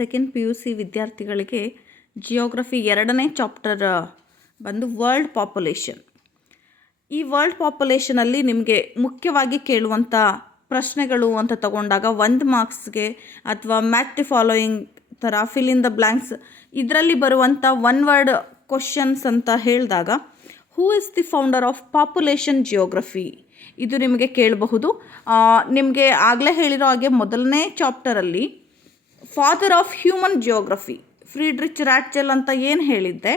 Second P U C ವಿದ್ಯಾರ್ಥಿಗಳಿಗೆ geography 2ನೇ chapter ಬಂದು ವರ್ಲ್ಡ್ ಪಾಪ್ಯುಲೇಷನ್. ಈ ವರ್ಲ್ಡ್ ಪಾಪ್ಯುಲೇಷನಲ್ಲಿ ನಿಮಗೆ ಮುಖ್ಯವಾಗಿ ಕೇಳುವಂಥ ಪ್ರಶ್ನೆಗಳು ಅಂತ ತಗೊಂಡಾಗ 1 ಮಾರ್ಕ್ಸ್ಗೆ ಅಥವಾ ಮ್ಯಾಚ್ ದಿ ಫಾಲೋಯಿಂಗ್ ಥರ ಫಿಲ್ ಇನ್ ದ ಬ್ಲ್ಯಾಂಕ್ಸ್ ಇದರಲ್ಲಿ ಬರುವಂಥ 1 ವರ್ಡ್ ಕ್ವಶನ್ಸ್ ಅಂತ ಹೇಳಿದಾಗ who is the founder of population geography ಇದು ನಿಮಗೆ ಕೇಳಬಹುದು. ನಿಮಗೆ ಆಗಲೇ ಹೇಳಿರೋ ಹಾಗೆ ಮೊದಲನೇ ಚಾಪ್ಟರಲ್ಲಿ ಫಾದರ್ ಆಫ್ ಹ್ಯೂಮನ್ ಜಿಯೋಗ್ರಫಿ ಫ್ರೀಡ್ರಿಚ್ ರಾಟ್ಜೆಲ್ ಅಂತ ಏನು ಹೇಳಿದ್ದೆ,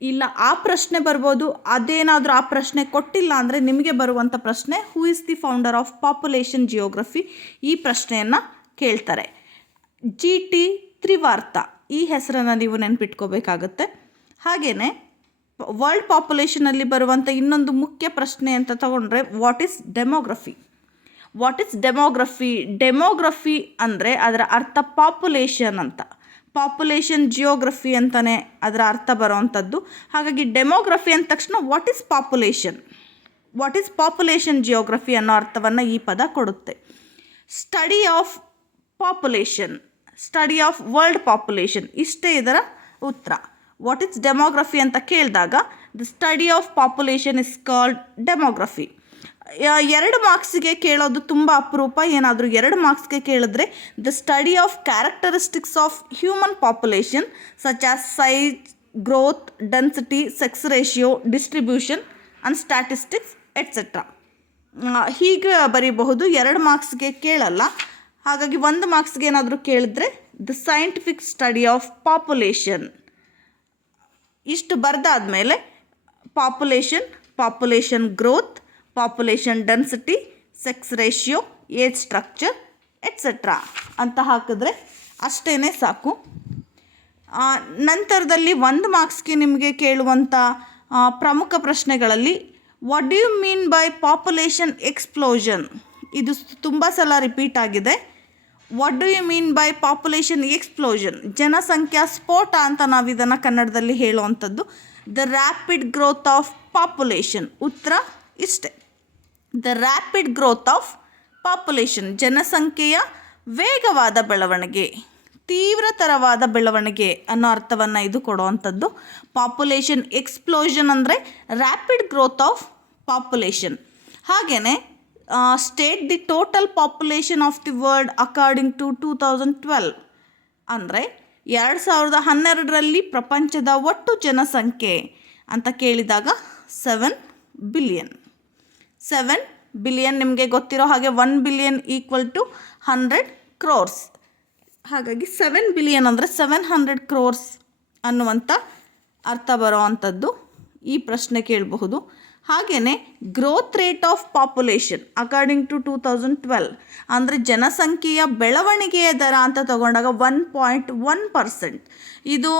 ಇಲ್ಲ ಆ ಪ್ರಶ್ನೆ ಬರ್ಬೋದು. ಅದೇನಾದರೂ ಆ ಪ್ರಶ್ನೆ ಕೊಟ್ಟಿಲ್ಲ ಅಂದರೆ ನಿಮಗೆ ಬರುವಂಥ ಪ್ರಶ್ನೆ who is the founder of population geography ಈ ಪ್ರಶ್ನೆಯನ್ನು ಕೇಳ್ತಾರೆ. GT ತ್ರಿವಾರ್ತ ಈ ಹೆಸರನ್ನು ನೀವು ನೆನ್ಪಿಟ್ಕೋಬೇಕಾಗತ್ತೆ. ಹಾಗೆಯೇ ವರ್ಲ್ಡ್ ಪಾಪ್ಯುಲೇಷನಲ್ಲಿ ಬರುವಂಥ ಇನ್ನೊಂದು ಮುಖ್ಯ ಪ್ರಶ್ನೆ ಅಂತ ತಗೊಂಡ್ರೆ ವಾಟ್ ಈಸ್ ಡೆಮೋಗ್ರಫಿ. ಡೆಮೋಗ್ರಫಿ ಅಂದರೆ ಅದರ ಅರ್ಥ ಪಾಪ್ಯುಲೇಷನ್ ಅಂತ, ಪಾಪ್ಯುಲೇಷನ್ ಜಿಯೋಗ್ರಫಿ ಅಂತಲೇ ಅದರ ಅರ್ಥ ಬರೋವಂಥದ್ದು. ಹಾಗಾಗಿ ಡೆಮೋಗ್ರಫಿ ಅಂದ ತಕ್ಷಣ ವಾಟ್ ಈಸ್ ಪಾಪ್ಯುಲೇಷನ್ ಜಿಯೋಗ್ರಫಿ ಅನ್ನೋ ಅರ್ಥವನ್ನು ಈ ಪದ ಕೊಡುತ್ತೆ. ಸ್ಟಡಿ ಆಫ್ ವರ್ಲ್ಡ್ ಪಾಪ್ಯುಲೇಷನ್ ಇಷ್ಟೇ ಇದರ ಉತ್ತರ. ವಾಟ್ ಈಸ್ ಡೆಮೋಗ್ರಫಿ ಅಂತ ಕೇಳಿದಾಗ the study of population is called demography. 2 ಮಾರ್ಕ್ಸಿಗೆ ಕೇಳೋದು ತುಂಬ ಅಪರೂಪ. ಏನಾದರೂ 2 ಮಾರ್ಕ್ಸ್ಗೆ ಕೇಳಿದ್ರೆ the study of characteristics of human population such as size, growth, density, sex ratio, distribution and statistics et cetera ಹೀಗೆ ಬರೀಬಹುದು. 2 ಮಾರ್ಕ್ಸ್ಗೆ ಕೇಳಲ್ಲ. ಹಾಗಾಗಿ 1 ಮಾರ್ಕ್ಸ್ಗೆ ಏನಾದರೂ ಕೇಳಿದ್ರೆ the scientific study of population ಇಷ್ಟು ಬರೆದಾದ್ಮೇಲೆ population growth, population density, sex ratio, age structure etcetera ಅಂತ ಹಾಕಿದ್ರೆ ಅಷ್ಟೇ ಸಾಕು. ನಂತರದಲ್ಲಿ 1 ಮಾರ್ಕ್ಸ್ಗೆ ನಿಮಗೆ ಕೇಳುವಂಥ ಪ್ರಮುಖ ಪ್ರಶ್ನೆಗಳಲ್ಲಿ what do you mean by population explosion ಇದು ತುಂಬ ಸಲ ರಿಪೀಟ್ ಆಗಿದೆ. What do you mean by population explosion ಜನಸಂಖ್ಯಾ ಸ್ಫೋಟ ಅಂತ ನಾವು ಇದನ್ನು ಕನ್ನಡದಲ್ಲಿ ಹೇಳುವಂಥದ್ದು. The rapid growth of population ಉತ್ತರ ಇಷ್ಟೆ. The rapid growth of population ಜನಸಂಖ್ಯೆಯ ವೇಗವಾದ ಬೆಳವಣಿಗೆ, ತೀವ್ರತರವಾದ ಬೆಳವಣಿಗೆ ಅನ್ನೋ ಅರ್ಥವನ್ನು ಇದು ಕೊಡುವಂಥದ್ದು. ಪಾಪ್ಯುಲೇಷನ್ ಎಕ್ಸ್ಪ್ಲೋಷನ್ ಅಂದರೆ ರ್ಯಾಪಿಡ್ ಗ್ರೋತ್ ಆಫ್ ಪಾಪ್ಯುಲೇಷನ್. ಹಾಗೆಯೇ state the total population of the world according to 2012 ಅಂದರೆ 2012ರಲ್ಲಿ ಪ್ರಪಂಚದ ಒಟ್ಟು ಜನಸಂಖ್ಯೆ ಅಂತ ಕೇಳಿದಾಗ 7 ಬಿಲಿಯನ್ ನಿಮಗೆ ಗೊತ್ತಿರೋ ಹಾಗೆ 1 ಬಿಲಿಯನ್ ಈಕ್ವಲ್ ಟು 100 crores. ಹಾಗಾಗಿ 7 ಬಿಲಿಯನ್ ಅಂದರೆ 700 crores ಅನ್ನುವಂಥ ಅರ್ಥ ಬರೋವಂಥದ್ದು ಈ ಪ್ರಶ್ನೆ ಕೇಳಬಹುದು. ಹಾಗೆಯೇ growth rate of population according to 2012 ಅಂದರೆ ಜನಸಂಖ್ಯೆಯ ಬೆಳವಣಿಗೆಯ ದರ ಅಂತ ತಗೊಂಡಾಗ 1.1%. ಇದು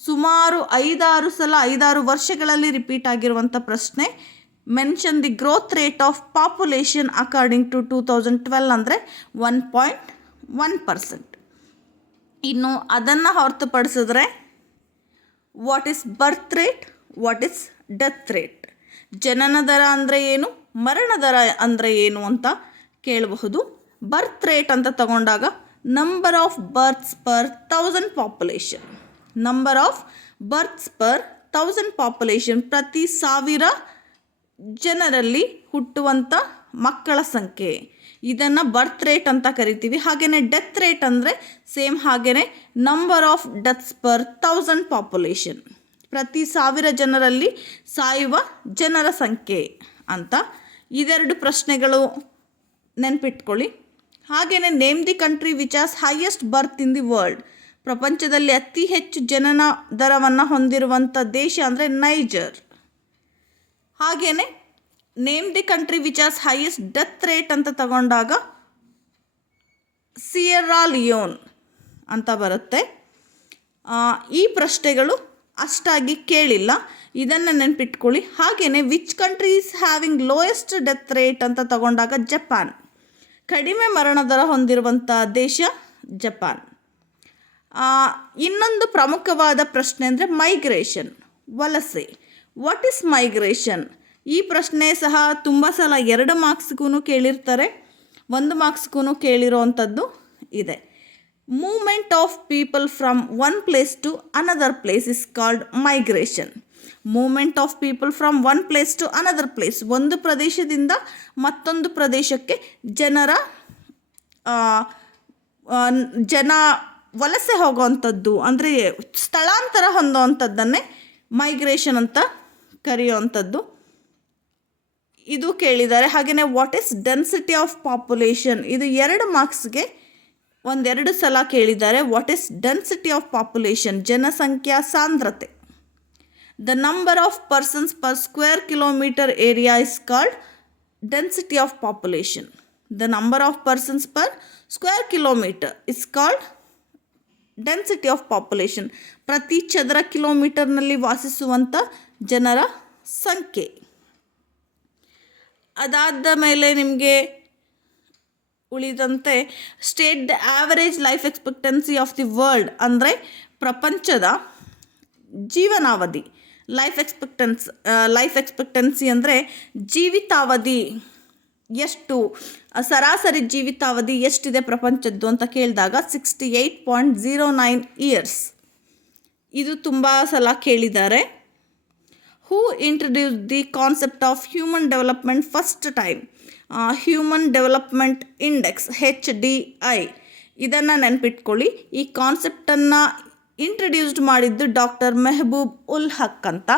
ಸುಮಾರು 5-6 ವರ್ಷಗಳಲ್ಲಿ ರಿಪೀಟ್ ಆಗಿರುವಂಥ ಪ್ರಶ್ನೆ. Mention the growth rate of population according to 2012 ಅಂದರೆ 1.1%. ಇನ್ನು ಅದನ್ನು ಹೊರತುಪಡಿಸಿದ್ರೆ what is birth rate, what is death rate, ಜನನ ದರ ಅಂದರೆ ಏನು, ಮರಣ ದರ ಅಂದರೆ ಏನು ಅಂತ ಕೇಳಬಹುದು. ಬರ್ತ್ ರೇಟ್ ಅಂತ ತಗೊಂಡಾಗ number of berths per 1000 population ಪ್ರತಿ 1000 ಜನರಲ್ಲಿ ಹುಟ್ಟುವಂಥ ಮಕ್ಕಳ ಸಂಖ್ಯೆ, ಇದನ್ನು ಬರ್ತ್ ರೇಟ್ ಅಂತ ಕರಿತೀವಿ. ಹಾಗೆಯೇ ಡೆತ್ ರೇಟ್ ಅಂದರೆ ಸೇಮ್ ಹಾಗೆಯೇ number of deaths per 1000 population ಪ್ರತಿ 1000 ಜನರಲ್ಲಿ ಸಾಯುವ ಜನರ ಸಂಖ್ಯೆ ಅಂತ. ಇದೆರಡು ಪ್ರಶ್ನೆಗಳು ನೆನ್ಪಿಟ್ಕೊಳ್ಳಿ. ಹಾಗೆಯೇ name the country which as highest birth in the world ಪ್ರಪಂಚದಲ್ಲಿ ಅತಿ ಹೆಚ್ಚು ಜನನ ದರವನ್ನು ಹೊಂದಿರುವಂಥ ದೇಶ ಅಂದರೆ ನೈಜರ್. ಹಾಗೆಯೇ name the country which as highest death rate ಅಂತ ತಗೊಂಡಾಗ ಸಿಯೆರಾ ಲಿಯೋನ್ ಅಂತ ಬರುತ್ತೆ. ಈ ಪ್ರಶ್ನೆಗಳು ಅಷ್ಟಾಗಿ ಕೇಳಿಲ್ಲ, ಇದನ್ನು ನೆನ್ಪಿಟ್ಕೊಳ್ಳಿ. ಹಾಗೆಯೇ which country is having lowest death rate ಅಂತ ತಗೊಂಡಾಗ ಜಪಾನ್, ಕಡಿಮೆ ಮರಣ ದರ ಹೊಂದಿರುವಂಥ ದೇಶ ಜಪಾನ್. ಇನ್ನೊಂದು ಪ್ರಮುಖವಾದ ಪ್ರಶ್ನೆ ಅಂದರೆ ಮೈಗ್ರೇಷನ್, ವಲಸೆ. ವಾಟ್ ಈಸ್ ಮೈಗ್ರೇಷನ್ ಈ ಪ್ರಶ್ನೆ ಸಹ ತುಂಬ ಸಲ 2 ಮಾರ್ಕ್ಸ್ಗೂ ಕೇಳಿರ್ತಾರೆ, 1 ಮಾರ್ಕ್ಸ್ಗೂ ಕೇಳಿರೋ ಅಂಥದ್ದು ಇದೆ. Movement of people from one place to another place is called migration. Movement of people from one place to another place, ಒಂದು ಪ್ರದೇಶದಿಂದ ಮತ್ತೊಂದು ಪ್ರದೇಶಕ್ಕೆ ಜನ ವಲಸೆ ಹೋಗುವಂಥದ್ದು, ಅಂದರೆ ಸ್ಥಳಾಂತರ ಹೊಂದುವಂಥದ್ದನ್ನೇ ಮೈಗ್ರೇಷನ್ ಅಂತ ಕರೆಯುವಂಥದ್ದು. ಇದು ಕೇಳಿದ್ದಾರೆ. ಹಾಗೆಯೇ what is density of population, ಇದು 2 ಮಾರ್ಕ್ಸ್ಗೆ ಒಂದೆರಡು ಸಲ ಕೇಳಿದ್ದಾರೆ. What is density of population, ಜನಸಂಖ್ಯಾ ಸಾಂದ್ರತೆ. The number of persons per square kilometre area is called density of population. The number of persons per square kilometre is called density of population. ಪ್ರತಿ ಚದರ ಕಿಲೋಮೀಟರ್ನಲ್ಲಿ ವಾಸಿಸುವಂಥ ಜನರ ಸಂಖ್ಯೆ. ಅದಾದ ಮೇಲೆ ನಿಮಗೆ ಉಳಿದಂತೆ state the average life expectancy of the world, ಅಂದರೆ ಪ್ರಪಂಚದ ಜೀವನಾವಧಿ. ಲೈಫ್ ಎಕ್ಸ್ಪೆಕ್ಟೆನ್ಸಿ ಅಂದರೆ ಜೀವಿತಾವಧಿ ಎಷ್ಟು, ಸರಾಸರಿ ಜೀವಿತಾವಧಿ ಎಷ್ಟಿದೆ ಪ್ರಪಂಚದ್ದು ಅಂತ ಕೇಳಿದಾಗ 68.09 ಇಯರ್ಸ್. ಇದು ತುಂಬ ಸಲ ಕೇಳಿದ್ದಾರೆ. Who introduce the concept of human development first time? Human development index HDI, ಇದನ್ನು ನೆನಪಿಟ್ಕೊಳ್ಳಿ. ಈ ಕಾನ್ಸೆಪ್ಟನ್ನು ಇಂಟ್ರಡ್ಯೂಸ್ಡ್ ಮಾಡಿದ್ದು ಡಾಕ್ಟರ್ ಮೆಹಬೂಬ್ ಉಲ್ ಹಕ್ ಅಂತ.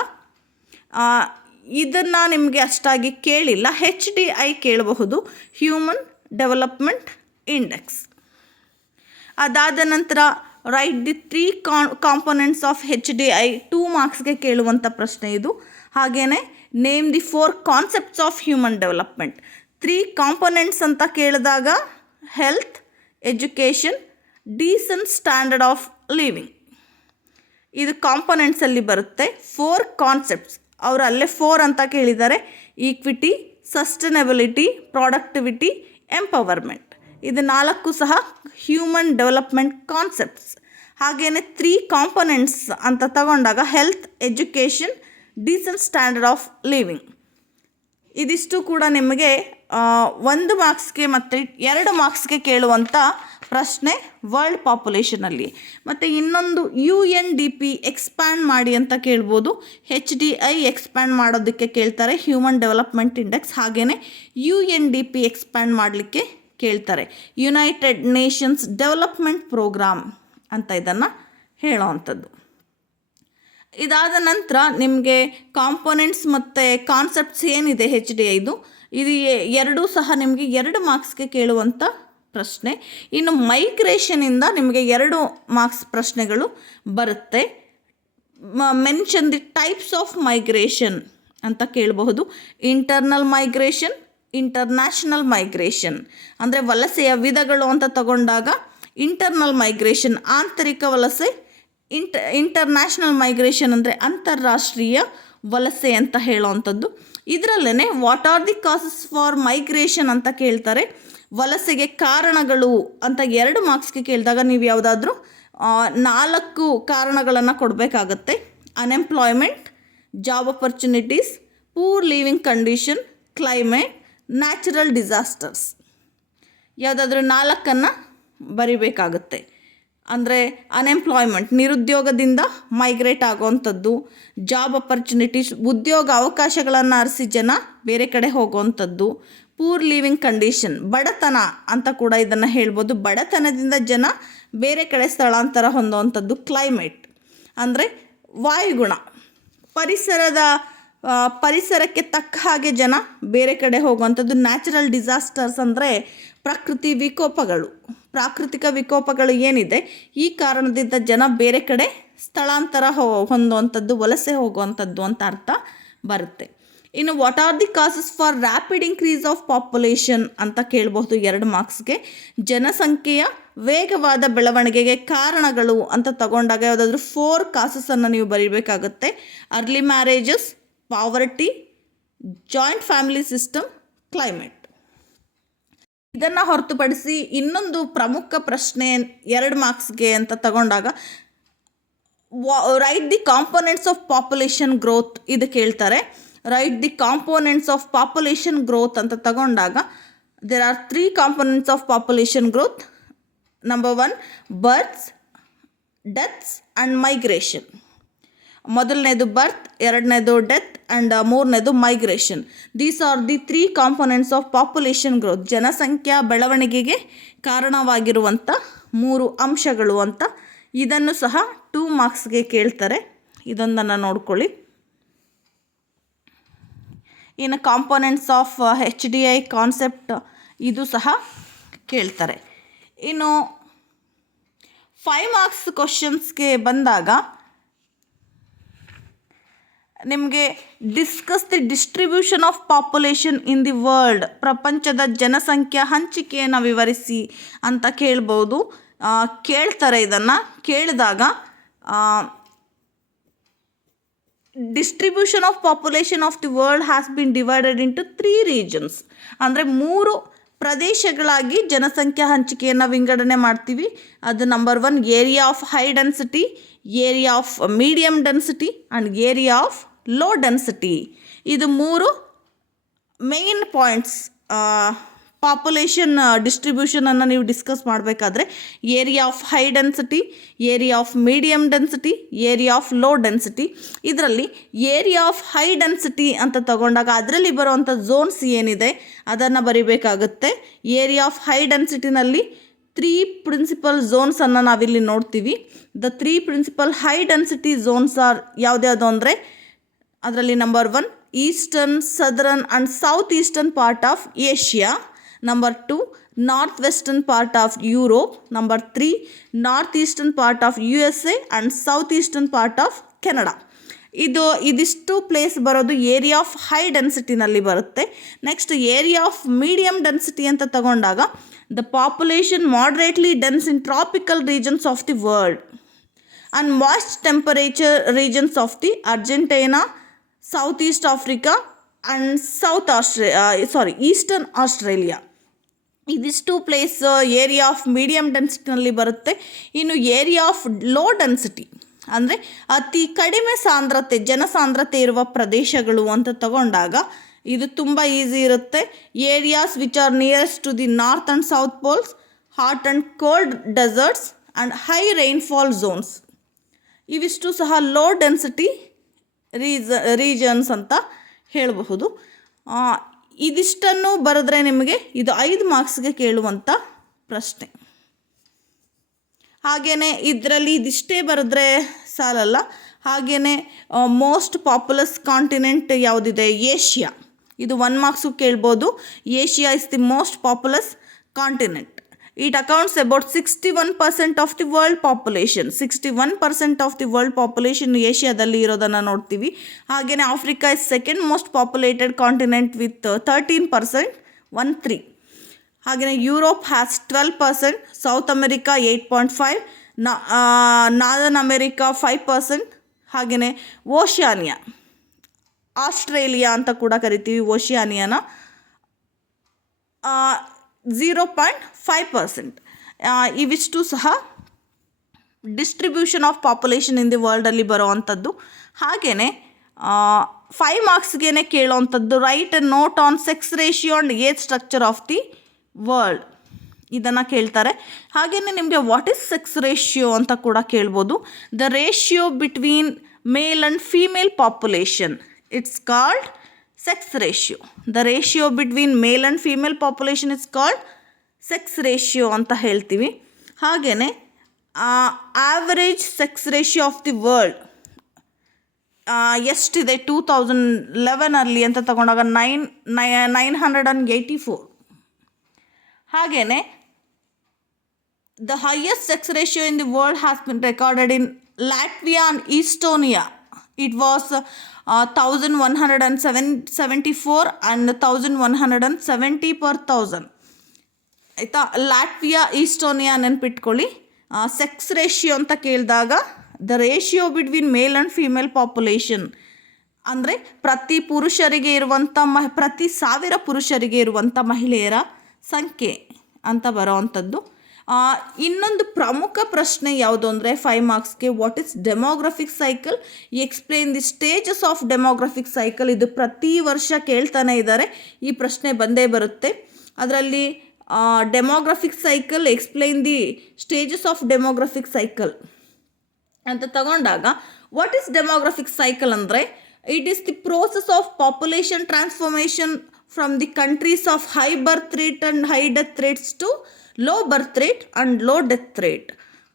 ಇದನ್ನು ನಿಮಗೆ ಅಷ್ಟಾಗಿ ಕೇಳಿಲ್ಲ. HDI ಕೇಳಬಹುದು, ಹ್ಯೂಮನ್ ಡೆವಲಪ್ಮೆಂಟ್ ಇಂಡೆಕ್ಸ್. ಅದಾದ ನಂತರ right the 3 components of HDI, 2 ಮಾರ್ಕ್ಸ್ಗೆ ಕೇಳುವಂಥ ಪ್ರಶ್ನೆ ಇದು. ಹಾಗೆಯೇ name the 4 concepts of human development. 3 components ಅಂತ ಕೇಳಿದಾಗ health, education, decent standard of living, ಇದು ಕಾಂಪೊನೆಂಟ್ಸಲ್ಲಿ ಬರುತ್ತೆ. 4 ಕಾನ್ಸೆಪ್ಟ್ಸ್ ಅವರು ಅಲ್ಲೇ 4 ಅಂತ ಕೇಳಿದ್ದಾರೆ. ಈಕ್ವಿಟಿ, ಸಸ್ಟೈನಬಿಲಿಟಿ, ಪ್ರಾಡಕ್ಟಿವಿಟಿ, ಎಂಪವರ್ಮೆಂಟ್, ಇದು 4 ಸಹ ಹ್ಯೂಮನ್ ಡೆವಲಪ್ಮೆಂಟ್ ಕಾನ್ಸೆಪ್ಟ್ಸ್. ಹಾಗೆಯೇ 3 ಕಾಂಪೊನೆಂಟ್ಸ್ ಅಂತ ತಗೊಂಡಾಗ health, education, decent standard of living. ಇದಿಷ್ಟು ಕೂಡ ನಿಮಗೆ 1 ಮಾರ್ಕ್ಸ್ಗೆ ಮತ್ತು 2 ಮಾರ್ಕ್ಸ್ಗೆ ಕೇಳುವಂಥ ಪ್ರಶ್ನೆ ವರ್ಲ್ಡ್ ಪಾಪ್ಯುಲೇಷನಲ್ಲಿ. ಮತ್ತು ಇನ್ನೊಂದು UNDP ಎಕ್ಸ್ಪ್ಯಾಂಡ್ ಮಾಡಿ ಅಂತ ಕೇಳ್ಬೋದು. HDI ಎಕ್ಸ್ಪ್ಯಾಂಡ್ ಮಾಡೋದಕ್ಕೆ ಕೇಳ್ತಾರೆ, ಹ್ಯೂಮನ್ ಡೆವಲಪ್ಮೆಂಟ್ ಇಂಡೆಕ್ಸ್. ಹಾಗೆಯೇ UNDP ಎಕ್ಸ್ಪ್ಯಾಂಡ್ ಮಾಡಲಿಕ್ಕೆ ಕೇಳ್ತಾರೆ, ಯುನೈಟೆಡ್ ನೇಷನ್ಸ್ ಡೆವಲಪ್ಮೆಂಟ್ ಪ್ರೋಗ್ರಾಮ್ ಅಂತ ಇದನ್ನು ಹೇಳೋವಂಥದ್ದು. ಇದಾದ ನಂತರ ನಿಮಗೆ ಕಾಂಪೊನೆಂಟ್ಸ್ ಮತ್ತು ಕಾನ್ಸೆಪ್ಟ್ಸ್ ಏನಿದೆ HDIದು, ಇದು 2 ಸಹ ನಿಮಗೆ 2 ಮಾರ್ಕ್ಸ್ಗೆ ಕೇಳುವಂಥ ಪ್ರಶ್ನೆ. ಇನ್ನು ಮೈಗ್ರೇಷನಿಂದ ನಿಮಗೆ 2 ಮಾರ್ಕ್ಸ್ ಪ್ರಶ್ನೆಗಳು ಬರುತ್ತೆ. Mention the types of migration ಅಂತ ಕೇಳಬಹುದು. ಇಂಟರ್ನಲ್ ಮೈಗ್ರೇಷನ್, ಇಂಟರ್ನ್ಯಾಷನಲ್ ಮೈಗ್ರೇಷನ್, ಅಂದರೆ ವಲಸೆಯ ವಿಧಗಳು ಅಂತ ತಗೊಂಡಾಗ ಇಂಟರ್ನಲ್ ಮೈಗ್ರೇಷನ್ ಆಂತರಿಕ ವಲಸೆ, ಇಂಟರ್ನ್ಯಾಷನಲ್ ಮೈಗ್ರೇಷನ್ ಅಂದರೆ ಅಂತಾರಾಷ್ಟ್ರೀಯ ವಲಸೆ ಅಂತ ಹೇಳೋವಂಥದ್ದು. ಇದರಲ್ಲೇ what are the causes for migration ಅಂತ ಕೇಳ್ತಾರೆ. ವಲಸೆಗೆ ಕಾರಣಗಳು ಅಂತ 2 ಮಾರ್ಕ್ಸ್ಗೆ ಕೇಳಿದಾಗ ನೀವು ಯಾವುದಾದ್ರೂ 4 ಕಾರಣಗಳನ್ನು ಕೊಡಬೇಕಾಗತ್ತೆ. Unemployment, job opportunities, poor living condition, climate, natural disasters, ಯಾವುದಾದ್ರೂ 4 ಬರಿಬೇಕಾಗುತ್ತೆ. ಅಂದರೆ ಅನ್ಎಂಪ್ಲಾಯ್ಮೆಂಟ್, ನಿರುದ್ಯೋಗದಿಂದ ಮೈಗ್ರೇಟ್ ಆಗುವಂಥದ್ದು. ಜಾಬ್ ಅಪರ್ಚುನಿಟೀಸ್, ಉದ್ಯೋಗ ಅವಕಾಶಗಳನ್ನು ಅರಸಿ ಜನ ಬೇರೆ ಕಡೆ ಹೋಗುವಂಥದ್ದು. ಪೂರ್ ಲಿವಿಂಗ್ ಕಂಡೀಷನ್, ಬಡತನ ಅಂತ ಕೂಡ ಇದನ್ನು ಹೇಳ್ಬೋದು, ಬಡತನದಿಂದ ಜನ ಬೇರೆ ಕಡೆ ಸ್ಥಳಾಂತರ ಹೊಂದುವಂಥದ್ದು. ಕ್ಲೈಮೇಟ್ ಅಂದರೆ ವಾಯುಗುಣ, ಪರಿಸರಕ್ಕೆ ತಕ್ಕ ಹಾಗೆ ಜನ ಬೇರೆ ಕಡೆ ಹೋಗುವಂಥದ್ದು. ನ್ಯಾಚುರಲ್ ಡಿಸಾಸ್ಟರ್ಸ್ ಅಂದರೆ ಪ್ರಾಕೃತಿಕ ವಿಕೋಪಗಳು ಏನಿದೆ, ಈ ಕಾರಣದಿಂದ ಜನ ಬೇರೆ ಕಡೆ ಸ್ಥಳಾಂತರ ಹೊಂದುವಂಥದ್ದು, ವಲಸೆ ಹೋಗುವಂಥದ್ದು ಅಂತ ಅರ್ಥ ಬರುತ್ತೆ. ಇನ್ನು what are the causes for rapid increase of population ಅಂತ ಕೇಳಬಹುದು 2 ಮಾರ್ಕ್ಸ್ಗೆ. ಜನಸಂಖ್ಯೆಯ ವೇಗವಾದ ಬೆಳವಣಿಗೆಗೆ ಕಾರಣಗಳು ಅಂತ ತಗೊಂಡಾಗ ಯಾವುದಾದ್ರೂ 4 ಕಾಸಸನ್ನು ನೀವು ಬರೀಬೇಕಾಗುತ್ತೆ. Early marriages, poverty, joint family system, climate. ಇದನ್ನು ಹೊರತುಪಡಿಸಿ ಇನ್ನೊಂದು ಪ್ರಮುಖ ಪ್ರಶ್ನೆ 2 ಮಾರ್ಕ್ಸ್ಗೆ ಅಂತ ತಗೊಂಡಾಗ write the components of population growth ಇದು ಕೇಳ್ತಾರೆ. Write the components of population growth ಅಂತ ತಗೊಂಡಾಗ there are 3 components of population growth. Number 1 births, deaths and migration. ಮೊದಲನೇದು ಬರ್ತ್, ಎರಡನೇದು ಡೆತ್ ಆ್ಯಂಡ್ ಮೂರನೇದು migration. These are the 3 components of population growth. ಜನಸಂಖ್ಯಾ ಬೆಳವಣಿಗೆಗೆ ಕಾರಣವಾಗಿರುವಂಥ 3 ಅಂಶಗಳು ಅಂತ. ಇದನ್ನು ಸಹ 2 ಮಾರ್ಕ್ಸ್ಗೆ ಕೇಳ್ತಾರೆ. ಇದೊಂದನ್ನು ನೋಡ್ಕೊಳ್ಳಿ. ಇನ್ನು ಕಾಂಪೊನೆಂಟ್ಸ್ ಆಫ್ HDI ಕಾನ್ಸೆಪ್ಟ್ ಇದು ಸಹ ಕೇಳ್ತಾರೆ. ಇನ್ನು 5 ಮಾರ್ಕ್ಸ್ ಕ್ವಶನ್ಸ್ಗೆ ಬಂದಾಗ ನಿಮಗೆ discuss the distribution of population in the world. ಪ್ರಪಂಚದ ಜನಸಂಖ್ಯಾ ಹಂಚಿಕೆಯನ್ನು ವಿವರಿಸಿ ಅಂತ ಕೇಳ್ತಾರೆ. ಇದನ್ನು ಕೇಳಿದಾಗ distribution of population of the world has been divided into 3 regions. ಅಂದರೆ 3 ಪ್ರದೇಶಗಳಾಗಿ ಜನಸಂಖ್ಯಾ ಹಂಚಿಕೆಯನ್ನು ವಿಂಗಡಣೆ ಮಾಡ್ತೀವಿ. ಅದು number 1 area of high density, area of medium density and area of low density. ಇದು 3 ಮೇನ್ ಪಾಯಿಂಟ್ಸ್. ಪಾಪ್ಯುಲೇಷನ್ ಡಿಸ್ಟ್ರಿಬ್ಯೂಷನನ್ನು ನೀವು ಡಿಸ್ಕಸ್ ಮಾಡಬೇಕಾದ್ರೆ area of high density, area of medium density, area of low density. ಇದರಲ್ಲಿ ಏರಿಯಾ ಆಫ್ ಹೈ ಡೆನ್ಸಿಟಿ ಅಂತ ತಗೊಂಡಾಗ ಅದರಲ್ಲಿ ಬರುವಂಥ zones ಏನಿದೆ ಅದನ್ನು ಬರಿಬೇಕಾಗುತ್ತೆ. ಏರಿಯಾ ಆಫ್ ಹೈ ಡೆನ್ಸಿಟಿನಲ್ಲಿ 3 ಪ್ರಿನ್ಸಿಪಲ್ ಝೋನ್ಸನ್ನು ನಾವಿಲ್ಲಿ ನೋಡ್ತೀವಿ. The 3 principal high density zones are ಯಾವ್ದ್ಯಾವುದು ಅಂದರೆ ಅದರಲ್ಲಿ number 1 eastern, southern and south eastern part of Asia. Number 2 north western part of Europe. Number 3 north eastern part of USA and south eastern part of Canada. ಇದಿಷ್ಟು place ಬರೋದು area of high ಡೆನ್ಸಿಟಿನಲ್ಲಿ ಬರುತ್ತೆ. Next area of medium density ಅಂತ ತಗೊಂಡಾಗ the population moderately dense in tropical regions of the world and moist temperature regions of the Argentina, south east Africa and eastern Australia. ಇದಿಷ್ಟು place area of medium ಡೆನ್ಸಿಟಿನಲ್ಲಿ ಬರುತ್ತೆ. ಇನ್ನು area of low density ಅಂದರೆ ಅತಿ ಕಡಿಮೆ ಜನಸಾಂದ್ರತೆ ಇರುವ ಪ್ರದೇಶಗಳು ಅಂತ ತಗೊಂಡಾಗ ಇದು ತುಂಬ ಈಸಿ ಇರುತ್ತೆ. Areas which are nearest to the north and south poles, hot and cold deserts and high rainfall zones. ಇವಿಷ್ಟು ಸಹ ಲೋ ಡೆನ್ಸಿಟಿ ರೀಜನ್ಸ್ ಅಂತ ಹೇಳಬಹುದು. ಇದಿಷ್ಟನ್ನು ಬರೆದ್ರೆ ನಿಮಗೆ ಇದು 5 ಮಾರ್ಕ್ಸ್ಗೆ ಕೇಳುವಂಥ ಪ್ರಶ್ನೆ. ಹಾಗೆಯೇ ಇದರಲ್ಲಿ ಇದಿಷ್ಟೇ ಬರೆದ್ರೆ ಸಾಲಲ್ಲ. ಹಾಗೆಯೇ ಮೋಸ್ಟ್ ಪಾಪ್ಯುಲಸ್ ಕಾಂಟಿನೆಂಟ್ ಯಾವುದಿದೆ? ಏಷ್ಯಾ. ಇದು 1 ಮಾರ್ಕ್ಸು ಕೇಳ್ಬೋದು. Asia is the most populous continent. It accounts about 61% of the world population. 61% of the world population ಏಷ್ಯಾದಲ್ಲಿ ಇರೋದನ್ನು ನೋಡ್ತೀವಿ. ಹಾಗೆಯೇ Africa is second most populated continent with 13%, 13. ಹಾಗೆಯೇ Europe has 12%, south America 8.5, northern America 5%. ಹಾಗೆಯೇ Oceania, Australia ಅಂತ ಕೂಡ ಕರಿತೀವಿ ಓಷಿಯಾನಿಯಾನ, 0.5%. ಇವಿಷ್ಟು ಸಹ distribution of population in the ವರ್ಲ್ಡಲ್ಲಿ ಬರೋ ಅಂಥದ್ದು. ಹಾಗೆಯೇ 5 ಮಾರ್ಕ್ಸ್ಗೆ ಕೇಳೋವಂಥದ್ದು write a note on sex ratio and age structure of the world. ಇದನ್ನು ಕೇಳ್ತಾರೆ. ಹಾಗೆಯೇ ನಿಮಗೆ ವಾಟ್ ಈಸ್ ಸೆಕ್ಸ್ ರೇಷಿಯೋ ಅಂತ ಕೂಡ ಕೇಳ್ಬೋದು. The ratio between male and female population, it's called sex ratio. The ratio between male and female population is called sex ratio ಅಂತ ಹೇಳ್ತೀವಿ. ಹಾಗೆಯೇ average sex ratio of the world ಎಷ್ಟಿದೆ 2011 ಅಂತ ತಗೊಂಡಾಗ 984. ಹಾಗೆಯೇ the highest sex ratio in the world has been recorded in Latvia and Estonia. It was 1174 and 1170 per 1000. ಆಯಿತಾ? Latvia, Estonia ನೆನ್ಪಿಟ್ಕೊಳ್ಳಿ. Sex ratio ಅಂತ ಕೇಳಿದಾಗ the ratio between male and female population ಅಂದರೆ ಪ್ರತಿ 1000 ಪುರುಷರಿಗೆ ಇರುವಂಥ ಮಹಿಳೆಯರ ಸಂಖ್ಯೆ ಅಂತ ಬರೋ ಅಂಥದ್ದು. ಇನ್ನೊಂದು ಪ್ರಮುಖ ಪ್ರಶ್ನೆ ಯಾವುದು ಅಂದರೆ 5 ಮಾರ್ಕ್ಸ್ಗೆ what is demographic cycle, explain the stages of demographic cycle. ಇದು ಪ್ರತಿ ವರ್ಷ ಕೇಳ್ತಾನೆ ಇದ್ದಾರೆ. ಈ ಪ್ರಶ್ನೆ ಬಂದೇ ಬರುತ್ತೆ. ಅದರಲ್ಲಿ demographic cycle explain the stages of demographic cycle ಅಂತ ತಗೊಂಡಾಗ ವಾಟ್ ಈಸ್ ಡೆಮೋಗ್ರಫಿಕ್ ಸೈಕಲ್ ಅಂದರೆ it is the process of population transformation from the countries of high birth rate and high death rates to low birth rate and low death rate.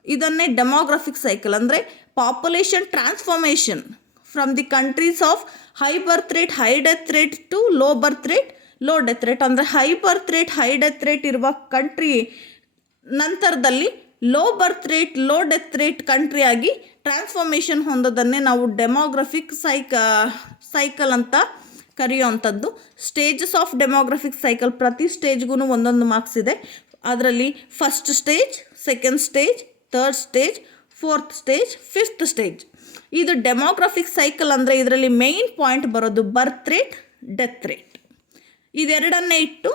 ಇದನ್ನೇ demographic cycle ಅಂದರೆ population transformation from the countries of high birth rate high death rate to low birth rate low death rate. ಅಂದರೆ high birth rate high death rate ಇರುವ country ನಂತರದಲ್ಲಿ low birth rate low death rate country ಆಗಿ transformation ಹೊಂದೋದನ್ನೇ ನಾವು demographic cycle ಅಂತ ಕರೆಯುವಂಥದ್ದು. Stages of demographic cycle ಪ್ರತಿ ಸ್ಟೇಜ್ಗೂ ಒಂದೊಂದು marks ಇದೆ. ಅದರಲ್ಲಿ first stage, second stage, third stage, fourth stage, fifth stage. ಇದು ಡೆಮೋಗ್ರಫಿಕ್ ಸೈಕಲ್ ಅಂದರೆ ಇದರಲ್ಲಿ ಮೇಯ್ನ್ ಪಾಯಿಂಟ್ ಬರೋದು ಬರ್ತ್ ರೇಟ್, ಡೆತ್ ರೇಟ್. ಇದೆರಡನ್ನೇ ಇಟ್ಟು